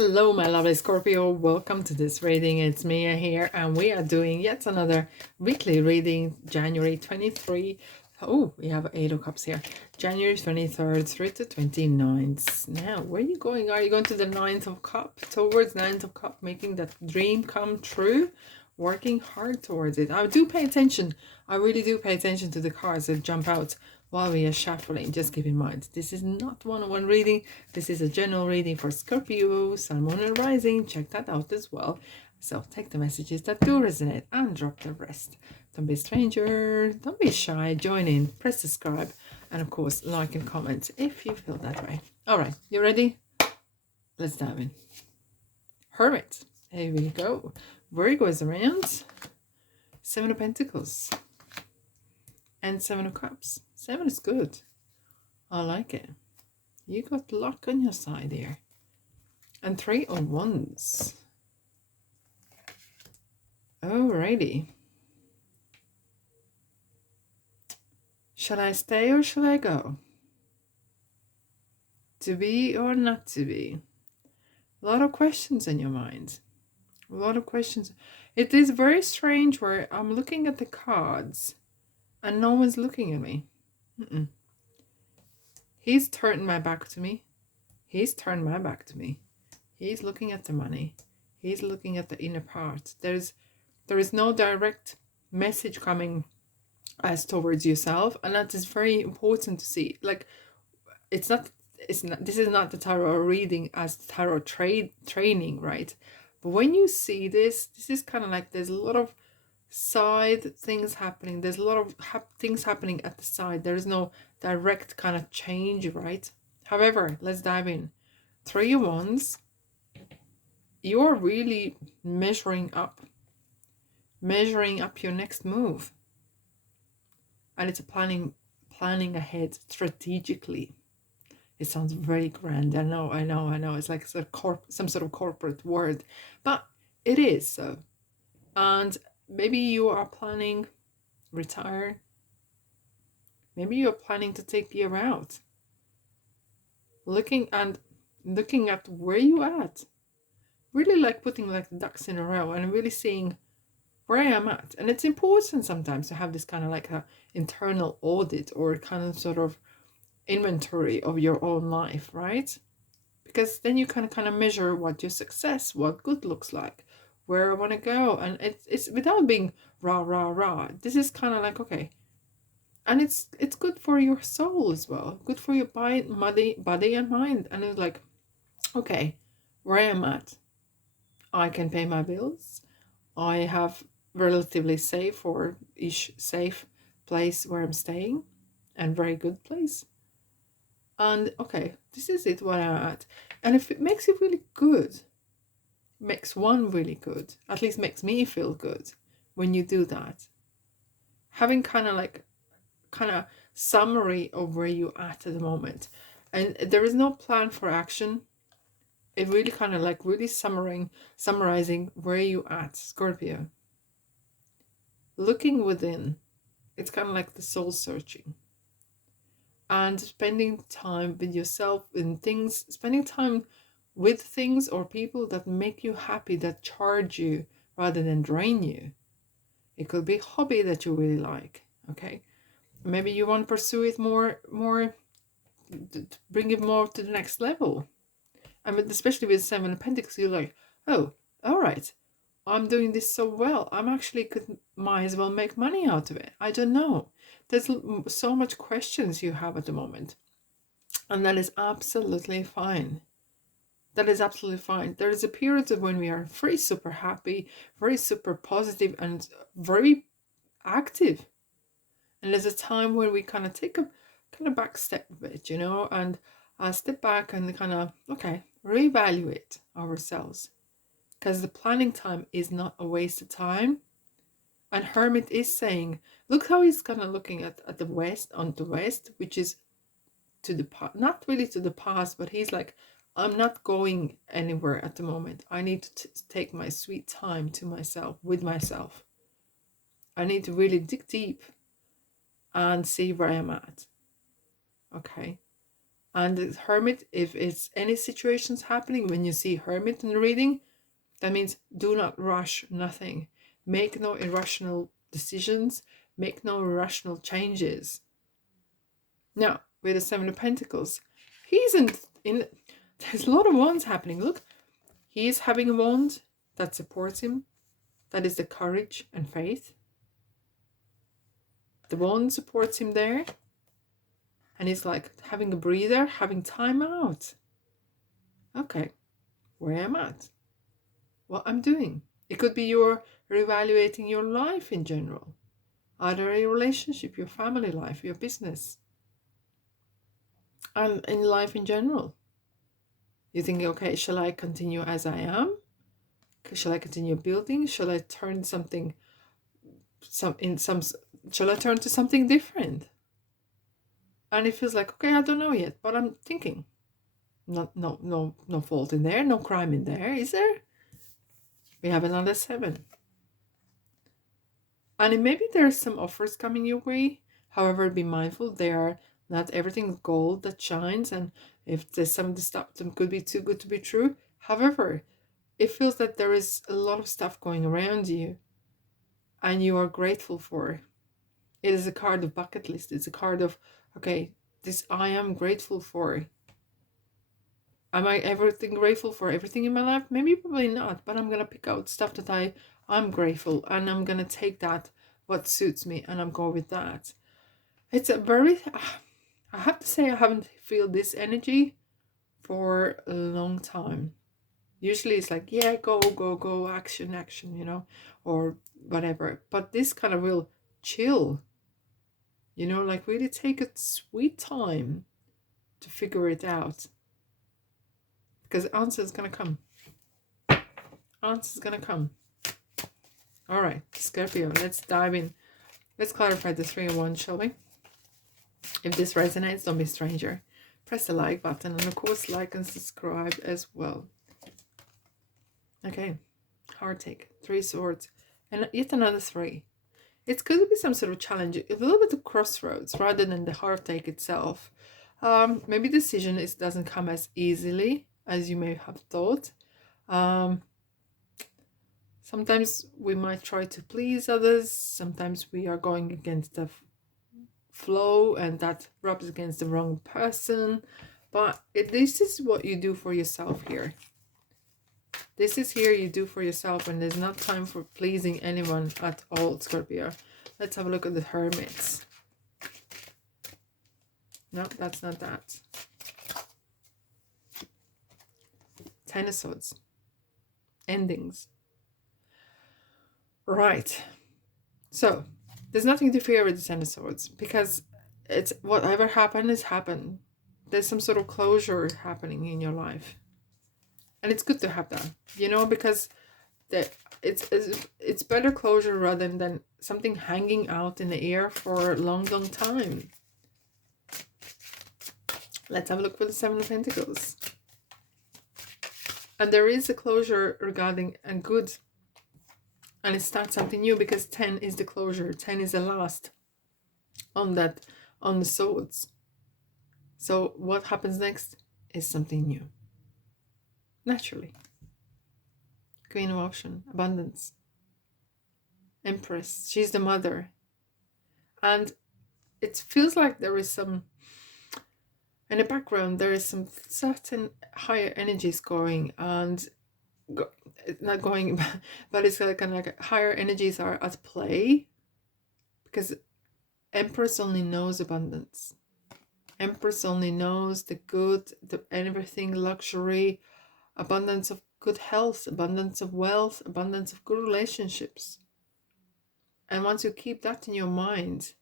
Hello, my lovely Scorpio. Welcome to this reading. It's Mia here, and we are doing yet another weekly reading, January 23. Oh, we have 8 of Cups here. January 23rd through to 29th. Now, where are you going? Are you going to the 9th of Cup? Towards 9th of Cup, making that dream come true? Working hard towards it. I do pay attention. I really do pay attention to the cards that jump out while we are shuffling. Just keep in mind, this is not one-on-one reading. This is a general reading for Scorpio, Sun, Moon, and Rising. Check that out as well. So take the messages that do resonate and drop the rest. Don't be a stranger. Don't be shy. Join in. Press subscribe. And of course, like and comment if you feel that way. All right. You ready? Let's dive in. Hermit. Here we go. Virgo is around. 7 of Pentacles. And 7 of Cups. 7 is good. I like it. You got luck on your side here. And 3 of Wands. Alrighty. Shall I stay or shall I go? To be or not to be? A lot of questions in your mind. A lot of questions. It is very strange where I'm looking at the cards and no one's looking at me. He's turned my back to me. He's turned my back to me. He's looking at the money. He's looking at the inner part. There is no direct message coming as towards yourself, and that is very important to see. Like, this is not the tarot reading as tarot training, right? But when you see this is kind of like there's a lot of side things happening. There's a lot of things happening at the side. There is no direct kind of change, right? However, let's dive in. 3 of Wands. You're really measuring up your next move, and it's a planning ahead strategically. It sounds very grand. I know. It's like some sort of corporate word, but it is so. And maybe you are planning retire. Maybe you're planning to take a year out. Looking at where you at. Really like putting like ducks in a row and really seeing where I am at. And it's important sometimes to have this kind of like a internal audit or kind of sort of inventory of your own life, right? Because then you can kind of measure what your success, what good looks like, where I want to go. And it's without being rah. This is kind of like, okay. And it's good for your soul as well. Good for your body and mind. And it's like, okay, where I am at. I can pay my bills. I have relatively safe or ish safe place where I'm staying, and very good place. And okay, this is it what I'm at. And if it makes you really good, makes one really good, at least makes me feel good when you do that. Having kind of summary of where you at the moment. And there is no plan for action. It really kind of like really summarizing where you at, Scorpio. Looking within. It's kind of like the soul searching. And spending time with yourself in things, spending time with things or people that make you happy, that charge you rather than drain you. It could be a hobby that you really like, okay? Maybe you want to pursue it more, to bring it more to the next level. I mean, especially with 7 of Pentacles, you're like, oh, all right, I'm doing this so well. Might as well make money out of it. I don't know. There's so much questions you have at the moment. And that is absolutely fine. That is absolutely fine. There is a period of when we are very super happy, very super positive, and very active. And there's a time when we kind of take a kind of back step a bit, and step back and kind of, okay, reevaluate ourselves. Because the planning time is not a waste of time. And Hermit is saying, look how he's kind of looking at the west, on the west, which is to the past, not really to the past, but he's like, I'm not going anywhere at the moment. I need to take my sweet time to myself, with myself. I need to really dig deep and see where I'm at. Okay. And the Hermit, if it's any situations happening, when you see Hermit in the reading, that means do not rush nothing. Make no irrational decisions. Make no irrational changes. Now, with the Seven of Pentacles, he's in there's a lot of wands happening. Look, he's having a wand that supports him. That is the courage and faith. The wand supports him there. And he's like having a breather, having time out. Okay, where I'm at, what I'm doing. It could be you're reevaluating your life in general. Either a relationship, your family life, your business. And in life in general. You're thinking, okay, shall I continue as I am? Shall I continue building? Shall I turn something, shall I turn to something different? And it feels like, okay, I don't know yet, but I'm thinking. No fault in there, no crime in there, is there? We have another 7. And maybe there's some offers coming your way. However, be mindful, they are not everything gold that shines. And if there's some of the stuff that could be too good to be true. However, it feels that there is a lot of stuff going around you. And you are grateful for. It is a card of bucket list. It's a card of, okay, this I am grateful for. Am I grateful for everything in my life? Maybe, probably not. But I'm going to pick out stuff that I'm grateful. And I'm going to take that, what suits me. And I'm going with that. It's a very, I have to say, I haven't felt this energy for a long time. Usually it's like, yeah, go, action, you know, or whatever. But this kind of will chill, you know, like really take a sweet time to figure it out. Because answer is going to come. Answer is going to come. All right, Scorpio, let's dive in. Let's clarify the 3 of Wands, shall we? If this resonates, don't be a stranger. Press the like button and of course like and subscribe as well. Okay, heartache, 3 swords, and yet another 3. It's going to be some sort of challenge, a little bit of crossroads rather than the heartache itself. Maybe decision doesn't come as easily as you may have thought. Sometimes we might try to please others. Sometimes we are going against the flow and that rubs against the wrong person. But this is what you do for yourself here. This is here you do for yourself, and there's not time for pleasing anyone at all, Scorpio. Let's have a look at the Hermits. No, that's not that. 10 of Swords. Endings. Right. So, there's nothing to fear with the 10 of Swords, because it's whatever happened has happened. There's some sort of closure happening in your life. And it's good to have that, you know, because it's better closure rather than something hanging out in the air for a long time. Let's have a look for the 7 of Pentacles. And there is a closure regarding a good, and it starts something new, because 10 is the closure. 10 is the last on the swords. So what happens next is something new. Naturally. Queen of Ocean, abundance. Empress, she's the mother. And it feels like there is some, in the background, there is some certain higher energies going, and not going, but it's kind of like higher energies are at play, because Empress only knows abundance. Empress only knows the good, the everything, luxury, abundance of good health, abundance of wealth, abundance of good relationships. And once you keep that in your mind,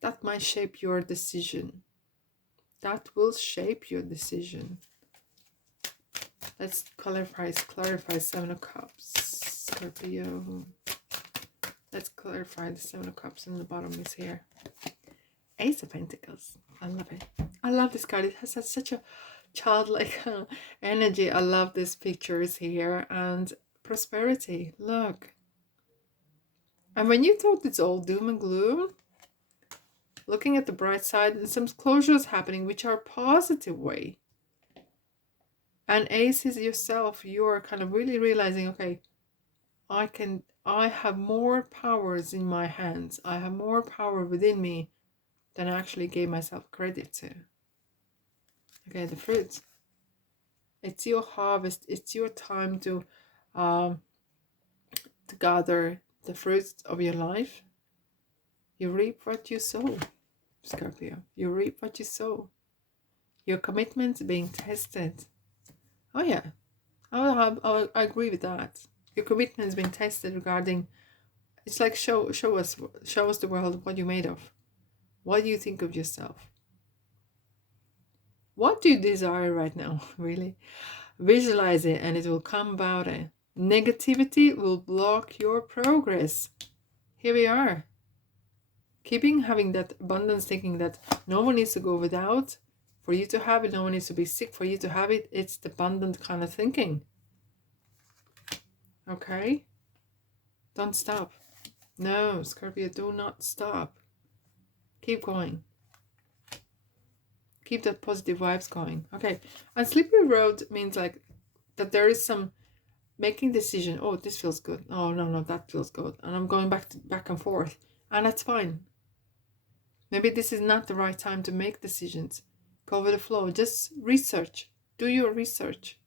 that might shape your decision. That will shape your decision. Let's clarify 7 of Cups, Scorpio. Let's clarify the 7 of Cups, and the bottom is here. Ace of Pentacles. I love it. I love this card. It has such a childlike energy. I love these pictures here. And prosperity. Look. And when you thought it's all doom and gloom, looking at the bright side, and some closures happening which are positive way. And Ace is yourself. You're kind of really realizing, okay, I have more powers in my hands. I have more power within me than I actually gave myself credit to. Okay, the fruit. It's your harvest. It's your time to gather the fruits of your life. You reap what you sow, Scorpio. You reap what you sow. Your commitment's being tested. Oh yeah, I agree with that. Your commitment's being tested regarding. It's like show us the world what you're made of. What do you think of yourself? What do you desire right now? Really, visualize it, and it will come about it. Negativity will block your progress. Here we are. Keeping having that abundance, thinking that no one needs to go without for you to have it, no one needs to be sick for you to have it. It's the abundant kind of thinking. Okay? Don't stop. No, Scorpio, do not stop. Keep going. Keep that positive vibes going. Okay. And slippery road means like that there is some making decision. Oh, this feels good. Oh, no, that feels good. And I'm going back and forth. And that's fine. Maybe this is not the right time to make decisions. Go with the flow. Just research. Do your research.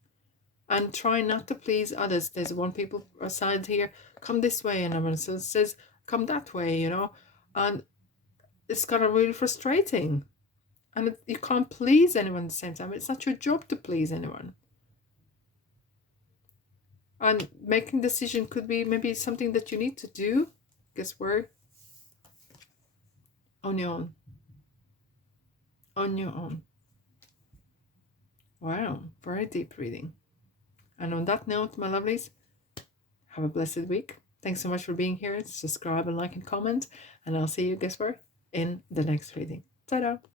And try not to please others. There's one people aside here, come this way, and everyone says, come that way, you know. And it's kind of really frustrating. And you can't please anyone at the same time. It's not your job to please anyone. And making decision could be maybe something that you need to do. Guess where? On your own. On your own. Wow, very deep reading. And on that note, my lovelies, have a blessed week. Thanks so much for being here. Subscribe and like and comment. And I'll see you, guess where? In the next reading. Ta-da!